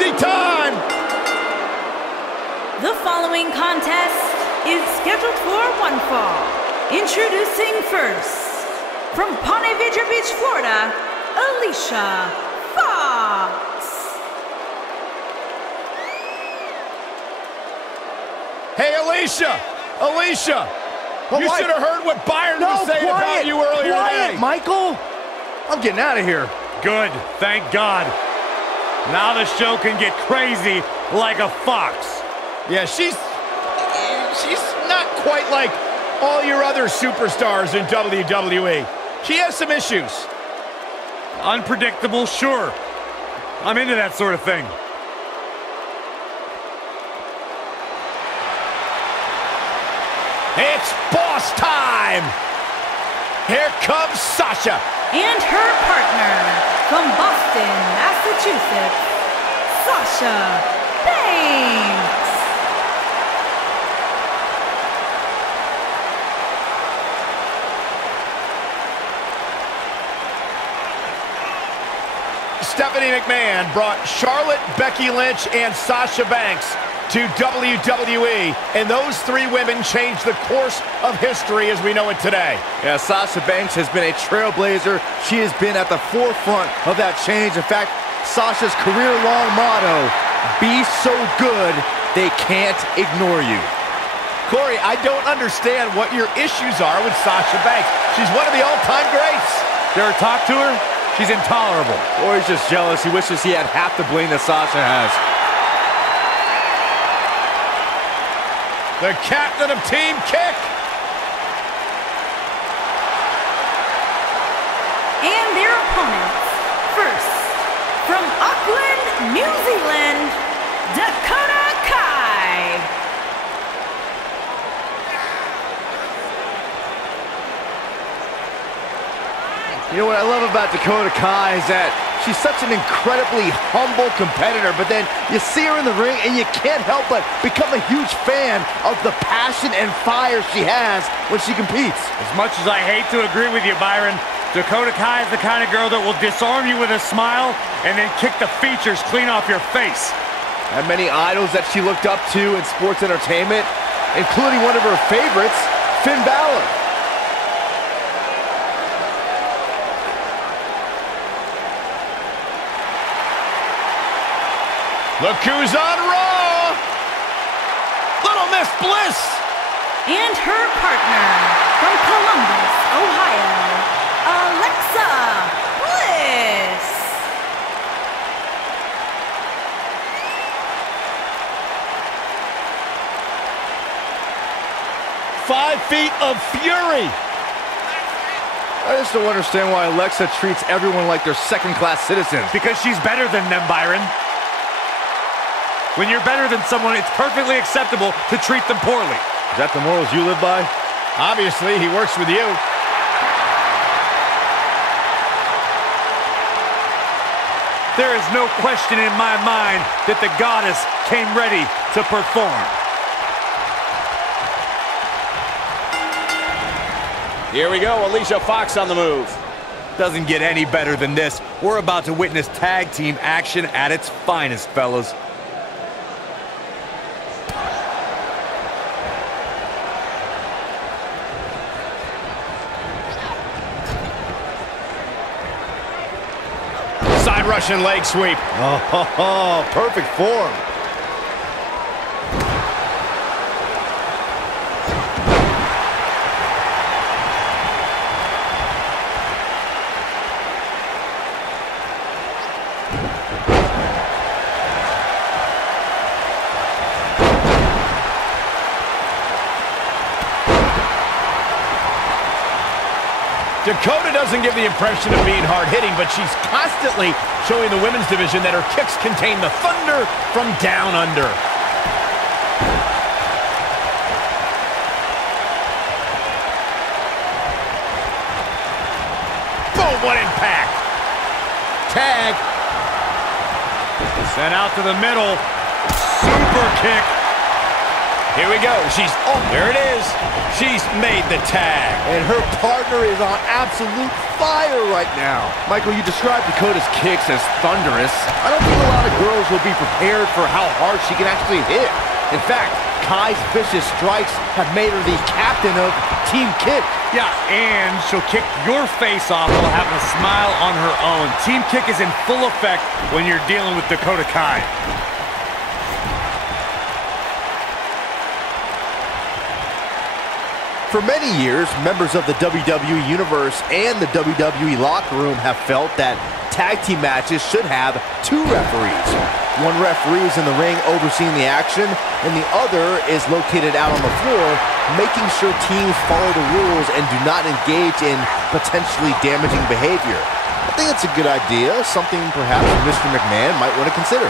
easy time. The following contest is scheduled for one fall. Introducing first, from Ponte Vedra Beach, Florida, Alicia Fox. Hey, Alicia! Alicia! Well, you should have heard what Byron was saying about you earlier today. Michael! I'm getting out of here. Good, thank God. Now the show can get crazy like a fox. Yeah, she's not quite like all your other superstars in WWE. She has some issues. Unpredictable, sure. I'm into that sort of thing. It's boss time! Here comes Sasha! And her partner, from Boston, Massachusetts, Sasha Banks. Stephanie McMahon brought Charlotte, Becky Lynch, and Sasha Banks to WWE, and those three women changed the course of history as we know it today. Yeah, Sasha Banks has been a trailblazer. She has been at the forefront of that change. In fact, Sasha's career-long motto, be so good, they can't ignore you. Corey, I don't understand what your issues are with Sasha Banks. She's one of the all-time greats. You ever talk to her? She's intolerable. Or he's just jealous. He wishes he had half the bling that Sasha has. The captain of Team Kick. And their opponents, first, from Auckland, New Zealand, Dakota Kai. You know what I love about Dakota Kai is that she's such an incredibly humble competitor, but then you see her in the ring and you can't help but become a huge fan of the passion and fire she has when she competes. As much as I hate to agree with you, Byron, Dakota Kai is the kind of girl that will disarm you with a smile and then kick the features clean off your face. Had many idols that she looked up to in sports entertainment, including one of her favorites, Finn Balor. Look who's on Raw! Little Miss Bliss! And her partner, from Columbus, Ohio, Alexa Bliss. 5 feet of fury! I just don't understand why Alexa treats everyone like they're second-class citizens. Because she's better than them, Byron. When you're better than someone, it's perfectly acceptable to treat them poorly. Is that the morals you live by? Obviously, he works with you. There is no question in my mind that the goddess came ready to perform. Here we go, Alicia Fox on the move. Doesn't get any better than this. We're about to witness tag team action at its finest, fellas. Side Russian leg sweep. Oh, perfect form. Dakota doesn't give the impression of being hard-hitting, but she's constantly showing the women's division that her kicks contain the thunder from down under. Boom, what impact! Tag. Sent out to the middle. Super kick. Here we go. There it is. She's made the tag. And her partner is on absolute fire right now. Michael, you described Dakota's kicks as thunderous. I don't think a lot of girls will be prepared for how hard she can actually hit. In fact, Kai's vicious strikes have made her the captain of Team Kick. Yeah, and she'll kick your face off while having a smile on her own. Team Kick is in full effect when you're dealing with Dakota Kai. For many years, members of the WWE Universe and the WWE locker room have felt that tag team matches should have two referees. One referee is in the ring overseeing the action, and the other is located out on the floor, making sure teams follow the rules and do not engage in potentially damaging behavior. I think it's a good idea, something perhaps Mr. McMahon might want to consider.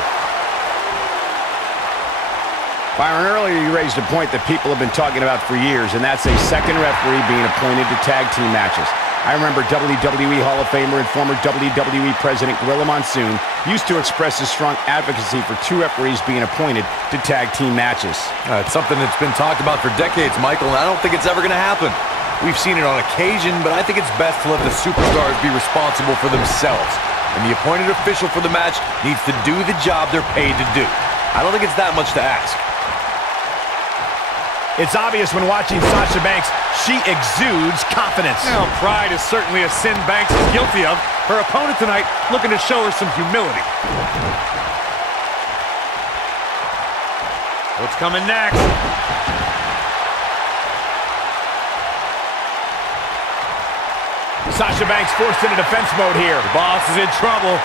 Byron, earlier you raised a point that people have been talking about for years, and that's a second referee being appointed to tag team matches. I remember WWE Hall of Famer and former WWE President Gorilla Monsoon used to express his strong advocacy for two referees being appointed to tag team matches. It's something that's been talked about for decades, Michael, and I don't think it's ever going to happen. We've seen it on occasion, but I think it's best to let the superstars be responsible for themselves. And the appointed official for the match needs to do the job they're paid to do. I don't think it's that much to ask. It's obvious when watching Sasha Banks, she exudes confidence. Now, pride is certainly a sin Banks is guilty of. Her opponent tonight looking to show her some humility. What's coming next? Sasha Banks forced into defense mode here. The boss is in trouble.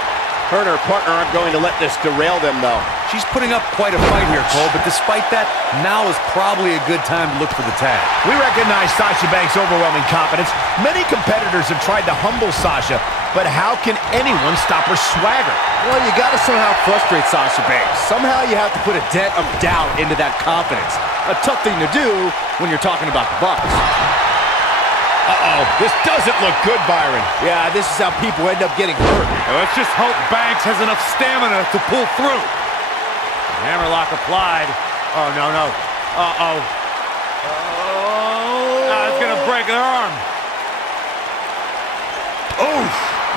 Her and her partner aren't going to let this derail them, though. She's putting up quite a fight here, Cole, but despite that, now is probably a good time to look for the tag. We recognize Sasha Banks' overwhelming competence. Many competitors have tried to humble Sasha, but how can anyone stop her swagger? Well, you got to somehow frustrate Sasha Banks. Somehow you have to put a dent of doubt into that confidence. A tough thing to do when you're talking about the Bucks. Uh-oh, this doesn't look good, Byron. Yeah, this is how people end up getting hurt. Now let's just hope Banks has enough stamina to pull through. Hammerlock applied. Oh, no. Uh-oh. It's going to break her arm. Oh!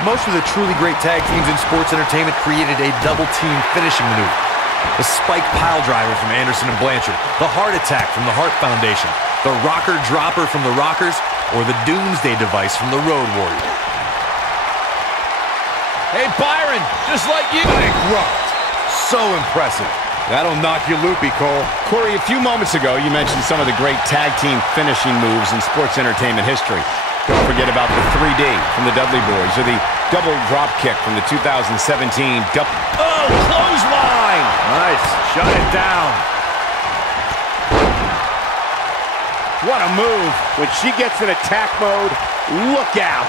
Most of the truly great tag teams in sports entertainment created a double-team finishing maneuver. The spike pile driver from Anderson and Blanchard, the heart attack from the Hart Foundation, the rocker dropper from the Rockers, or the Doomsday device from the Road Warrior. Hey, Byron, just like you. Bankrupt. So impressive. That'll knock you loopy, Cole. Corey, a few moments ago, you mentioned some of the great tag team finishing moves in sports entertainment history. Don't forget about the 3D from the Dudley Boys, or the double drop kick from the 2017 clothesline! Nice. Shut it down. What a move. When she gets in attack mode, look out.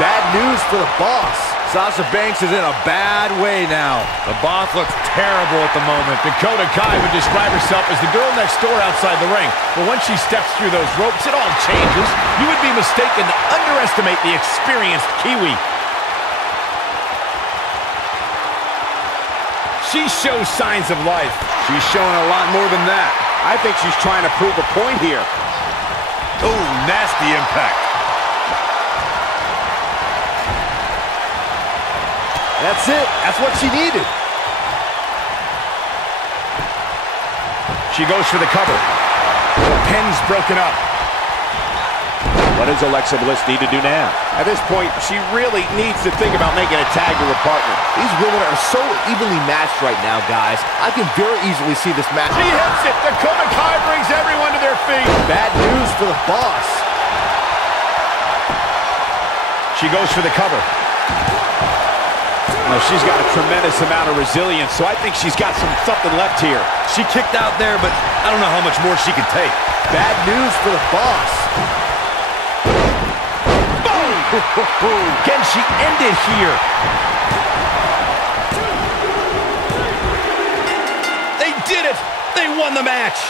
Bad news for the boss. Sasha Banks is in a bad way now. The boss looks terrible at the moment. Dakota Kai would describe herself as the girl next door outside the ring. But once she steps through those ropes, it all changes. You would be mistaken to underestimate the experienced Kiwi. She shows signs of life. She's showing a lot more than that. I think she's trying to prove a point here. Oh, nasty impact. That's it. That's what she needed. She goes for the cover. The pin's broken up. What does Alexa Bliss need to do now? At this point, she really needs to think about making a tag to her partner. These women are so evenly matched right now, guys. I can very easily see this match. She hits it. Dakota Kai brings everyone to their feet. Bad news for the boss. She goes for the cover. Well, she's got a tremendous amount of resilience, so I think she's got something left here. She kicked out there, but I don't know how much more she can take. Bad news for the boss. Can she end it here? They did it! They won the match!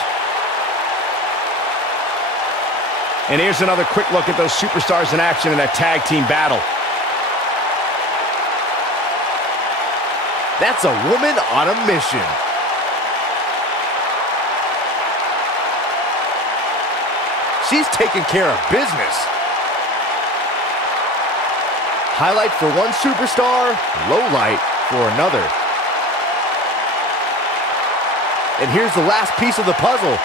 And here's another quick look at those superstars in action in that tag team battle. That's a woman on a mission. She's taking care of business. Highlight for one superstar, low light for another. And here's the last piece of the puzzle.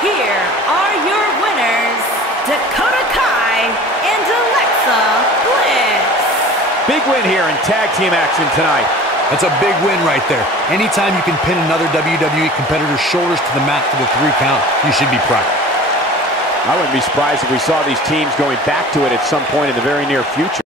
Here are your winners, Dakota Kai and Alexa Bliss. Big win here in tag team action tonight. That's a big win right there. Anytime you can pin another WWE competitor's shoulders to the mat for the 3 count, you should be proud. I wouldn't be surprised if we saw these teams going back to it at some point in the very near future.